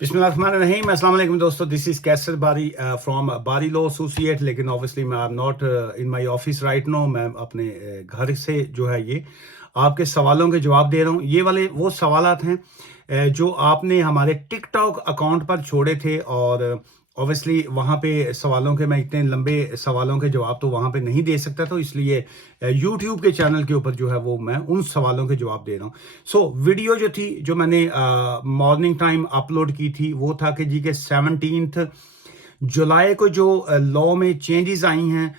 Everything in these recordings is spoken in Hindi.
बिस्मिल्लाहिर्रहमानिर्रहीम। अस्सलाम वालेकुम दोस्तों, दिस इज कैसर बारी फ्रॉम बारी लॉ एसोसिएट। लेकिन ऑब्वियसली मैं I am not in my office right now. मैं अपने घर से जो है ये आपके सवालों के जवाब दे रहा हूँ। ये वाले वो सवालात हैं जो आपने हमारे टिकटॉक अकाउंट पर छोड़े थे, और ऑब्वियसली वहाँ पे सवालों के मैं इतने लंबे सवालों के जवाब तो वहाँ पे नहीं दे सकता, तो इसलिए यूट्यूब के चैनल के ऊपर जो है वो मैं उन सवालों के जवाब दे रहा हूँ। सो वीडियो जो थी जो मैंने मॉर्निंग टाइम अपलोड की थी वो था कि जी के 17 जुलाई को जो लॉ में चेंजेस आई हैं,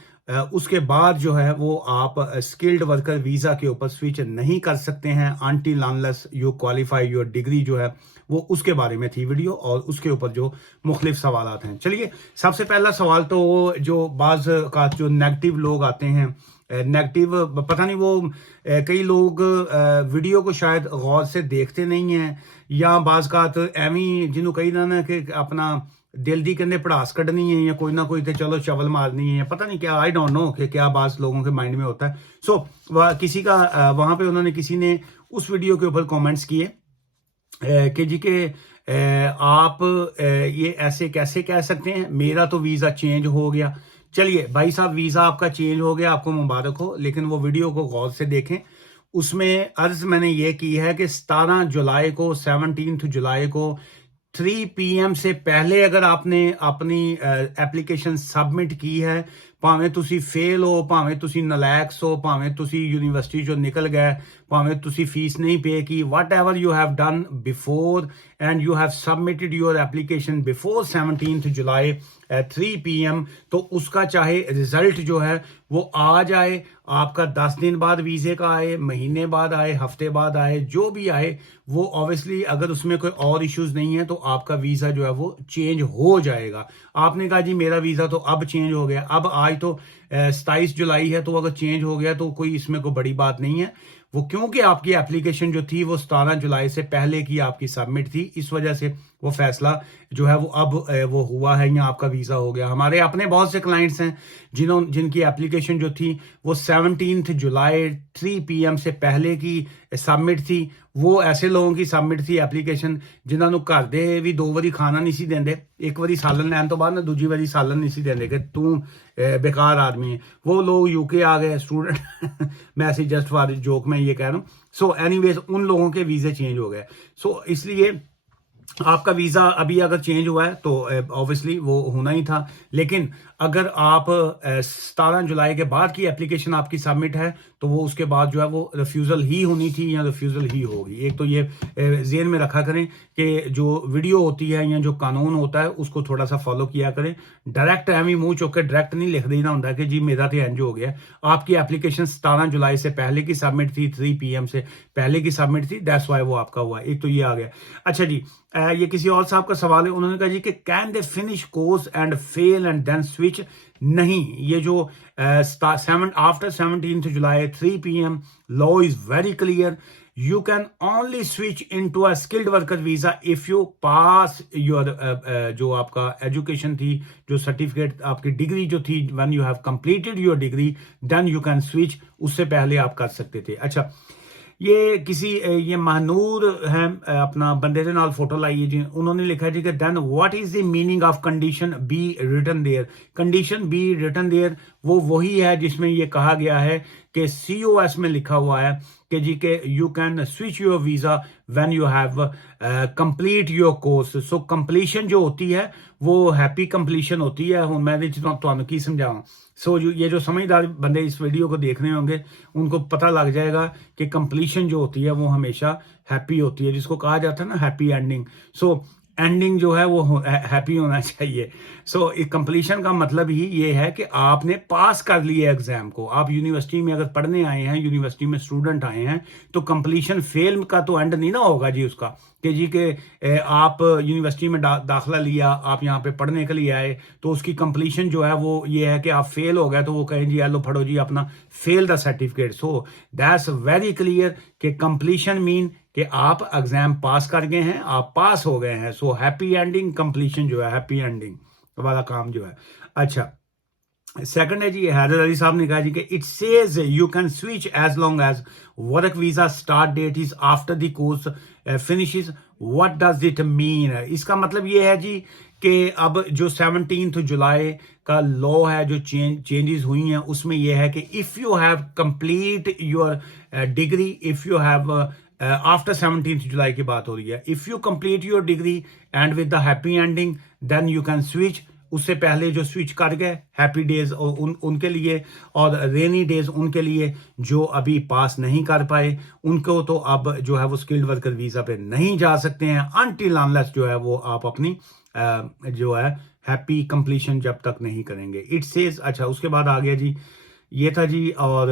उसके बाद जो है वो आप स्किल्ड वर्कर वीज़ा के ऊपर स्विच नहीं कर सकते हैं until unless you qualify your degree जो है वो, उसके बारे में थी वीडियो, और उसके ऊपर जो मुख्तलिफ सवालात हैं। चलिए, सबसे पहला सवाल तो वो जो बाज़ का जो नेगेटिव लोग आते हैं, नेगेटिव पता नहीं वो कई लोग वीडियो को शायद गौर से देखते नहीं हैं, या बाज़ का एवं जिन्हों कही ना कि अपना दिल दी कहते पढ़ास कढ़नी है या कोई ना कोई तो चलो चवल मारनी है, पता नहीं क्या, आई डोंट नो कि क्या बात लोगों के माइंड में होता है। सो किसी का वहां पे उन्होंने किसी ने उस वीडियो के ऊपर कमेंट्स किए कि जी के आप ये ऐसे कैसे कह सकते हैं, मेरा तो वीज़ा चेंज हो गया। चलिए भाई साहब, वीज़ा आपका चेंज हो गया, आपको मुबारक हो, लेकिन वो वीडियो को गौर से देखें। उसमें अर्ज मैंने ये की है कि 17 जुलाई को 17 जुलाई को 3 PM से पहले अगर आपने अपनी एप्लीकेशन सबमिट की है, भावें तुसी फेल हो, भावें तुसी नलैक हो, भावें तुसी यूनिवर्सिटी जो निकल गए, भावें तुसी फीस नहीं पे की, what ever you have done before and you have submitted your application before 17 July 3 PM, तो उसका चाहे रिजल्ट जो है वो आ जाए, आपका 10 दिन बाद वीज़े का आए, महीने बाद आए, हफ्ते बाद आए, जो भी आए, वो ऑब्वियसली अगर उसमें कोई और इश्यूज नहीं है तो आपका वीज़ा जो है वो चेंज हो जाएगा। आपने कहा जी मेरा वीज़ा तो अब चेंज हो गया, अब आज तो 27 जुलाई है, तो अगर चेंज हो गया तो कोई इसमें कोई बड़ी बात नहीं है। वो क्योंकि आपकी एप्लीकेशन जो थी वो 17 जुलाई से पहले की आपकी सबमिट थी, इस वजह से वो फैसला जो है वो अब वो हुआ है, या आपका वीज़ा हो गया। हमारे अपने बहुत से क्लाइंट्स हैं जिनकी एप्लीकेशन जो थी वो 17 जुलाई 3 PM से पहले की सबमिट थी। वो ऐसे लोगों की सबमिट थी एप्लीकेशन जिन्होंने घर दे भी 2 बारी खाना नहीं सी देंदे, एक बारी सालन लैन तो बाद ना दूजी बारी सालन नहीं सी देंदे कि तू बेकार आदमी है। वो लोग यूके आ गए स्टूडेंट मैं ऐसे जस्ट फॉर जोक में ये कह रहा हूँ। सो एनीवेज उन लोगों के वीज़े चेंज हो गए। सो इसलिए आपका वीज़ा अभी अगर चेंज हुआ है तो ऑब्वियसली वो होना ही था। लेकिन अगर आप 17 जुलाई के बाद की एप्लीकेशन आपकी सबमिट है तो वो उसके बाद जो है वो रिफ्यूज़ल ही होनी थी या रिफ्यूज़ल ही होगी। एक तो ये ज़हन में रखा करें कि जो वीडियो होती है या जो कानून होता है उसको थोड़ा सा फॉलो किया करें। डायरेक्ट एवं मुंह चुक के डायरेक्ट नहीं लिख देना होता कि जी मेरा तो एंज हो गया। आपकी एप्लीकेशन 17 जुलाई से पहले की सबमिट थी, 3 PM से पहले की सबमिट थी, दैट्स वाई वो आपका हुआ। एक तो ये आ गया। अच्छा जी, ये किसी और साहब का सवाल है, उन्होंने कहा जी कि can they finish course and fail and then switch. नहीं, ये जो after 17 July 3 PM law is very clear. You can only switch into a skilled worker visa if you pass your जो आपका एजुकेशन थी, जो सर्टिफिकेट आपकी डिग्री जो थी, when you have completed your degree then you can switch। उससे पहले आप कर सकते थे। अच्छा, ये किसी ये महानूर है अपना बंदे के नाल फोटो लाई है जी, उन्होंने लिखा है जी कि then what is the meaning of condition be written there. Condition be written there वो वही है जिसमें ये कहा गया है कि COS में लिखा हुआ है कि जी के you can switch your visa when you have complete your course. So completion जो होती है वो हैप्पी कंप्लीशन होती है। हूँ मैं तुहानू की समझावां। सो ये जो समझदार बंदे इस वीडियो को देख रहे होंगे उनको पता लग जाएगा कि कंप्लीशन जो होती है वो हमेशा हैप्पी होती है, जिसको कहा जाता है ना हैप्पी एंडिंग। सो एंडिंग जो है वो हैप्पी होना चाहिए। सो कंप्लीशन का मतलब ही ये है कि आपने पास कर लिया एग्जाम को। आप यूनिवर्सिटी में अगर पढ़ने आए हैं, यूनिवर्सिटी में स्टूडेंट आए हैं, तो कंप्लीशन फेल का तो एंड नहीं ना होगा जी उसका कि जी के आप यूनिवर्सिटी में दाखिला लिया, आप यहाँ पे पढ़ने के लिए आए, तो उसकी कंप्लीशन जो है वो ये है कि आप फेल हो गए तो वो कहें जी लो फड़ो जी अपना fail the certificate. So that's very clear कि कंप्लीशन मीन कि आप एग्जाम पास कर गए हैं, आप पास हो गए हैं। सो हैप्पी एंडिंग कंप्लीशन जो है हैप्पी एंडिंग वाला काम जो है। अच्छा, सेकंड है जी, हैदर अली साहब ने कहा जी कि it says you can switch as long as work visa start date is after the course finishes what does it mean? इसका मतलब ये है जी कि अब जो 17 जुलाई का लॉ है, जो चेंजेस हुई हैं, उसमें यह है कि if you have complete your degree, if you have after 17 July की बात हो रही है, if you complete your degree and with the happy ending then you can switch. उससे पहले जो स्विच कर गए, हैप्पी डेज उनके लिए और रेनी डेज उनके लिए, जो अभी पास नहीं कर पाए उनको तो अब जो है वो स्किल्ड वर्कर वीज़ा पे नहीं जा सकते हैं अनटिल अनलेस जो है वो आप अपनी जो है हैप्पी कंप्लीशन जब तक नहीं करेंगे। इट सेज, अच्छा उसके बाद आ गया जी, ये था जी। और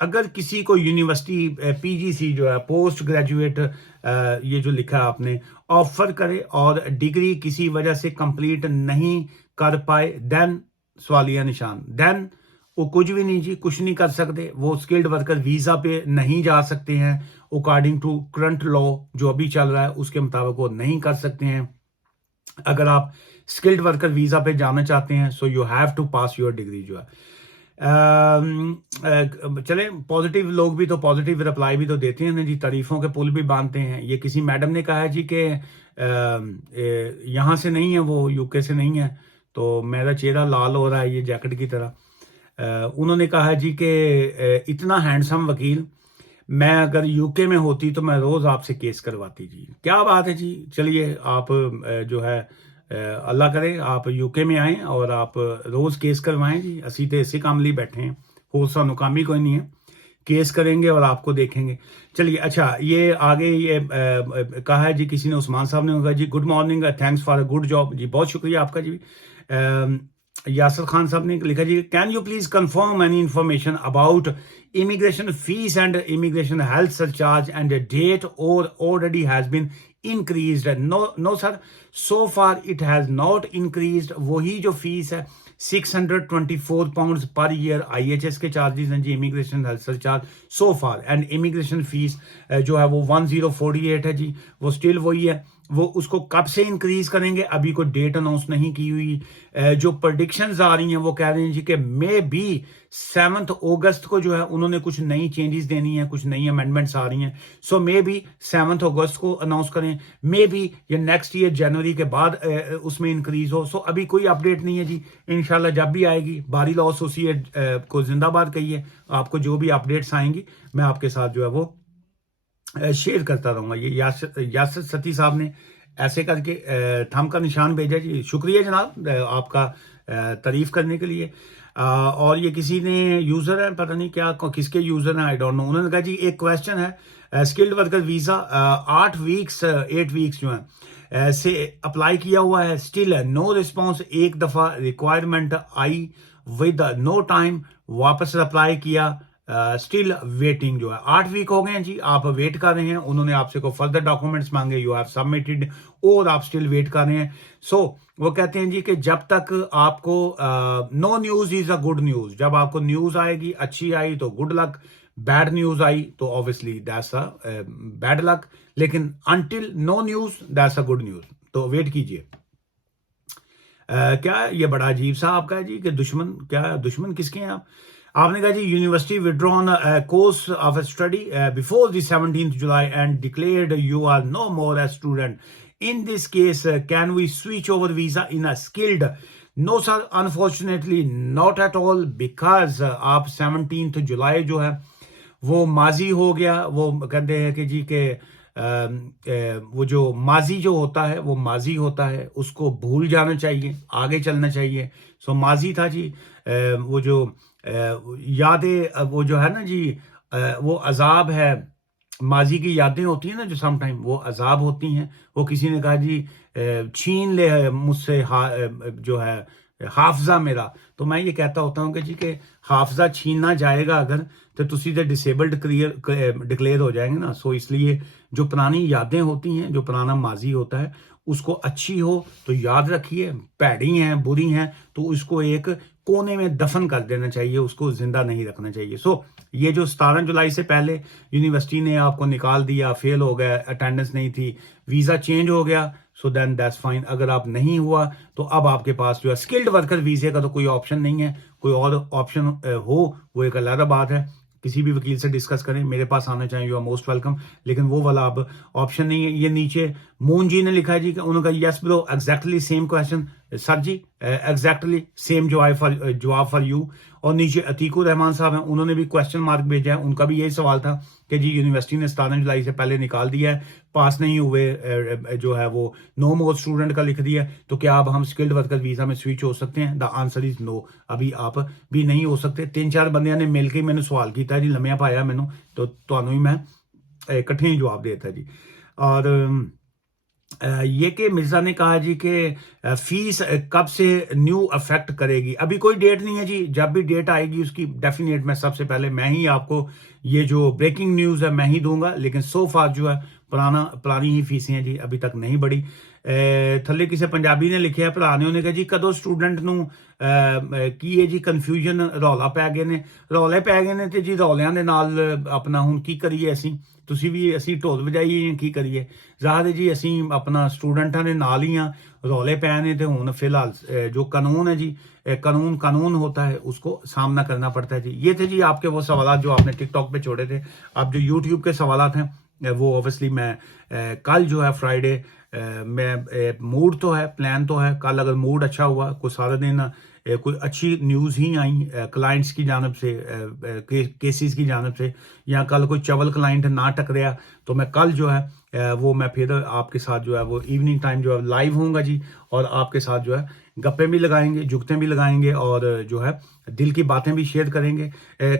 अगर किसी को यूनिवर्सिटी पीजीसी जो है पोस्ट ग्रेजुएट, ये जो लिखा है आपने, ऑफर करे और डिग्री किसी वजह से कंप्लीट नहीं कर पाए, देन सवालिया निशान, देन वो कुछ भी नहीं जी, कुछ नहीं कर सकते, वो स्किल्ड वर्कर वीजा पे नहीं जा सकते हैं। अकॉर्डिंग टू करंट लॉ जो अभी चल रहा है उसके मुताबिक वो नहीं कर सकते हैं। अगर आप स्किल्ड वर्कर वीजा पे जाना चाहते हैं so you have to pass your degree जो है। चले, पॉजिटिव लोग भी तो पॉजिटिव रिप्लाई भी तो देते हैं ना जी, तारीफों के पुल भी बांधते हैं। ये किसी मैडम ने कहा है जी कि यहाँ से नहीं है, वो यूके से नहीं है, तो मेरा चेहरा लाल हो रहा है ये जैकेट की तरह। उन्होंने कहा जी कि इतना हैंडसम वकील, मैं अगर यूके में होती तो मैं रोज आपसे केस करवाती जी। क्या बात है जी, चलिए आप जो है अल्लाह करे आप यूके में आए और आप रोज केस करवाएं जी। असी तो इसी काम लिए बैठे हैं, हो सानू काम ही कोई नहीं है, केस करेंगे और आपको देखेंगे। चलिए, अच्छा ये आगे ये कहा है जी किसी ने, उस्मान साहब ने कहा जी good morning, thanks for a good job जी, बहुत शुक्रिया आपका जी। यासर खान साहब ने लिखा जी, can you please confirm any information about immigration fees and immigration health surcharge and a date or already has been increased? No sir, so far it has not increased। वही जो फीस है 624 पाउंड पर ईयर IHS के चार्जेस हैं जी, immigration health surcharge so far, and immigration fees जो है वो 1048 है जी, वो स्टिल वही है। वो उसको कब से इंक्रीज करेंगे अभी कोई डेट अनाउंस नहीं की हुई। जो प्रेडिक्शंस आ रही हैं वो कह रहे हैं जी कि मे बी 7 अगस्त को जो है उन्होंने कुछ नई चेंजेस देनी है, कुछ नई अमेंडमेंट्स आ रही हैं, सो मे बी 7 अगस्त को अनाउंस करें, मे बी ये नेक्स्ट ईयर जनवरी के बाद उसमें इंक्रीज हो। सो अभी कोई अपडेट नहीं है जी, इंशाल्लाह जब भी आएगी, बारी लॉ एसोसिएट को जिंदाबाद कहिए, आपको जो भी अपडेट्स आएंगी मैं आपके साथ जो है वो शेयर करता रहूंगा। ये यासर सती साहब ने ऐसे करके थंब का निशान भेजा जी, शुक्रिया जनाब आपका तारीफ करने के लिए। और ये किसी ने यूजर है, पता नहीं क्या किसके यूजर हैं, आई डोंट नो, उन्होंने कहा जी एक क्वेश्चन है, स्किल्ड वर्कर वीजा 8 वीक्स जो है से अप्लाई किया हुआ है, स्टिल नो रिस्पॉन्स, एक दफा requirement I with no time, वापस अप्लाई किया, स्टिल वेटिंग जो है 8 वीक हो गए हैं जी, आप वेट कर रहे हैं, उन्होंने आपसे को फर्दर डॉक्यूमेंट्स मांगे, यू हैव सबमिटेड और आप स्टिल वेट कर रहे हैं। सो वो कहते हैं जी कि जब तक आपको no news is a good news, जब आपको न्यूज आएगी, अच्छी आई तो गुड लक, बैड न्यूज आई तो obviously that's a bad luck, लेकिन until no news that's a good news, तो वेट कीजिए। क्या ये बड़ा अजीब सा आपका है जी कि दुश्मन, क्या दुश्मन किसके हैं आप? आपने कहा जी university withdrawn course of study before the 17th July and declared you are no more a student, in this case can we switch over visa in a skilled? No sir, unfortunately not at all, because आप 17th जुलाई जो है वो माजी हो गया। वो कहते हैं कि जी के वो जो माजी जो होता है वो माजी होता है, उसको भूल जाना चाहिए, आगे चलना चाहिए। सो माजी था जी, वो जो यादें, वो जो है ना जी, वो अजाब है, माजी की यादें होती हैं ना जो सम टाइम वो अजाब होती हैं। वो किसी ने कहा जी छीन ले मुझसे जो है हाफजा मेरा, तो मैं ये कहता होता हूँ कि जी के हाफजा छीनना जाएगा अगर तो तुसी तो डिसेबल्ड डिक्लेयर हो जाएंगे ना। सो इसलिए जो पुरानी यादें होती हैं, जो पुराना माजी होता है, उसको अच्छी हो तो याद रखिए, भैड़ी हैं, बुरी हैं तो उसको एक कोने में दफन कर देना चाहिए, उसको जिंदा नहीं रखना चाहिए। सो ये जो 17 जुलाई से पहले यूनिवर्सिटी ने आपको निकाल दिया, फेल हो गया, अटेंडेंस नहीं थी, वीजा चेंज हो गया, सो देन दैट्स फाइन। अगर आप नहीं हुआ तो अब आपके पास जो है स्किल्ड वर्कर वीजे का तो कोई ऑप्शन नहीं है, कोई और ऑप्शन हो वो एक अलग बात है। किसी भी वकील से डिस्कस करें, मेरे पास आना चाहिए, यू आर मोस्ट वेलकम। लेकिन वो वाला अब ऑप्शन नहीं है। ये नीचे मोहन जी ने लिखा है जी कि उन्होंने कहा yes bro exactly same question sir जी, एग्जैक्टली सेम जवाब फॉर यू। और नीचे अतीकुर रहमान साहब हैं, उन्होंने भी क्वेश्चन मार्क भेजा है। उनका भी यही सवाल था कि जी यूनिवर्सिटी ने 17 जुलाई से पहले निकाल दिया है, पास नहीं हुए जो है वो नो मोर स्टूडेंट का लिख दिया, तो क्या अब हम स्किल्ड वर्कर वीजा में स्विच हो सकते हैं? द आंसर इज नो, अभी आप भी नहीं हो सकते। 3-4 बंदियां ने मिल के मैंने सवाल किया जी, लम्या पाया मैनू, तो ਤੁਹਾਨੂੰ ही मैं इकट्ठे ही जवाब देता जी। और ये कि मिर्जा ने कहा जी कि फीस कब से न्यू अफेक्ट करेगी? अभी कोई डेट नहीं है जी, जब भी डेट आएगी उसकी डेफिनेट मैं सबसे पहले मैं ही आपको ये जो ब्रेकिंग न्यूज़ है मैं ही दूंगा। लेकिन सो फार जो है पुरानी ही फीसें हैं जी, अभी तक नहीं बढ़ी। थल्ले किसी पंजाबी ने लिखे है भरा ने, उन्हें कहा जी कदों स्टूडेंट ਨੂੰ ਕੀ ਹੈ ਜੀ ਕਨਫਿਊਜ਼ਨ ਰੌਲਾ ਪੈ ਗਏ ਨੇ, ਰੌਲੇ ਪੈ ਗਏ ਨੇ ਤੇ ਜੀ ਰੌਲਿਆਂ ਦੇ ਨਾਲ ਆਪਣਾ ਹੁਣ ਕੀ ਕਰੀਏ ਤੁਸੀਂ ਵੀ ਅਸੀਂ ਢੋਲ ਵਜਾਈਏ ਕੀ ਕਰੀਏ? ਜ਼ਾਹਰ ਜੀ ਅਸੀਂ ਆਪਣਾ ਸਟੂਡੈਂਟਾਂ ਦੇ ਨਾਲ ਹੀ ਆ, ਰੌਲੇ पै ने तो हूँ फिलहाल जो कानून है जी, कानून होता है उसको सामना करना पड़ता है जी। ये थे जी आपके वो सवाल जो आपने टिकटॉक पे छोड़े थे। अब जो यूट्यूब के सवाल हैं वो ऑब्वियसली मैं कल जो है फ्राइडे मैं मूड तो है, प्लान तो है, कल अगर मूड अच्छा हुआ कोई सारा दिन कोई अच्छी न्यूज़ ही आई क्लाइंट्स की जानब से, केसेस की जानब से, या कल कोई चवल क्लाइंट ना टकराया तो मैं कल जो है वो मैं फिर आपके साथ जो है वो इवनिंग टाइम जो है लाइव होऊंगा जी, और आपके साथ जो है गप्पे भी लगाएंगे, जुगते भी लगाएंगे, और जो है दिल की बातें भी शेयर करेंगे।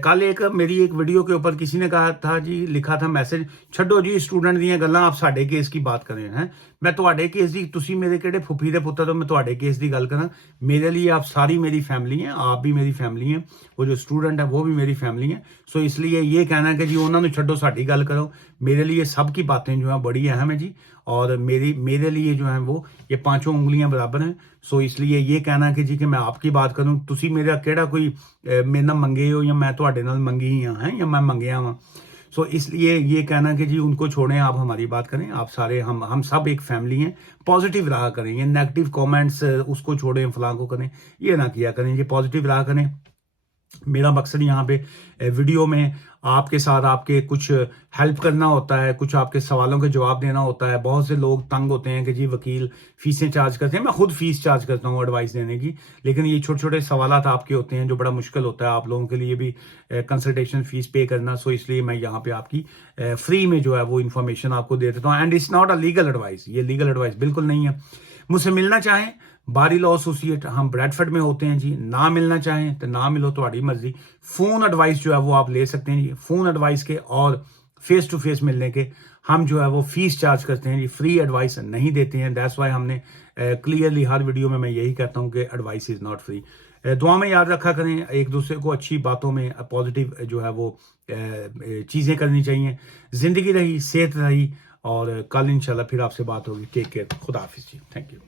कल मेरी एक वीडियो के ऊपर किसी ने कहा था जी, लिखा था मैसेज, छड्डो जी स्टूडेंट दी गल्लां, आप साडे केस की बात करें हैं। मैं तुहाडे केस दी, तुसी मेरे केड़े फुफी दे पुत्तर, तो मैं तुहाडे केस दी गल करा। मेरे लिए आप सारी मेरी फैमिली हैं, आप भी मेरी फैमिली हैं, वो जो स्टूडेंट है वो भी मेरी फैमिली है। सो इसलिए ये कहना है कि जी उन्होंने छड्डो साडी गल करो, मेरे लिए सबकी बातें जो है बड़ी अहम है जी, और मेरे लिए जो है वो ये पांचों उंगलियां बराबर हैं। सो इसलिए ये कहना कि जी कि मैं आपकी बात करूं, तुसी मेरा केड़ा कोई मेरे नाल मंगे हो या मैं तुहाडे नाल मंगी हैं या मैं मंगया वा। सो इसलिए ये कहना कि जी उनको छोड़ें, आप हमारी बात करें, आप सारे हम सब एक फैमिली हैं। पॉजिटिव रहा करें, ये नेगेटिव कमेंट्स उसको छोड़ें फलां को करें, ये ना किया करें, ये पॉजिटिव रहा करें। मेरा मकसद यहाँ पे वीडियो में आपके साथ आपके कुछ हेल्प करना होता है, कुछ आपके सवालों के जवाब देना होता है। बहुत से लोग तंग होते हैं कि जी वकील फीसें चार्ज करते हैं, मैं खुद फीस चार्ज करता हूँ एडवाइस देने की, लेकिन ये छोटे छोटे सवालात आपके होते हैं जो बड़ा मुश्किल होता है आप लोगों के लिए भी कंसल्टेशन फीस पे करना। सो इसलिए मैं यहाँ पे आपकी फ्री में जो है वो इन्फॉर्मेशन आपको दे देता हूँ। And it's not a legal advice, ये लीगल एडवाइस बिल्कुल नहीं है। मुझसे मिलना चाहें बारी लॉ एसोसिएट, हम ब्रैडफर्ड में होते हैं जी, ना मिलना चाहें तो ना मिलो, तुम्हारी मर्जी। फोन एडवाइस जो है वो आप ले सकते हैं जी, फोन एडवाइस के और फेस टू फेस मिलने के हम जो है वो फीस चार्ज करते हैं जी, फ्री एडवाइस नहीं देते हैं। दैट्स वाई हमने क्लियरली हर वीडियो में मैं यही कहता हूँ कि एडवाइस इज नॉट फ्री। दुआ में याद रखा करें, एक दूसरे को अच्छी बातों में पॉजिटिव जो है वो चीज़ें करनी चाहिए। जिंदगी रही, सेहत रही, और कल इंशाल्लाह फिर आपसे बात होगी। टेक केयर, खुदा हाफिज़ जी, थैंक यू।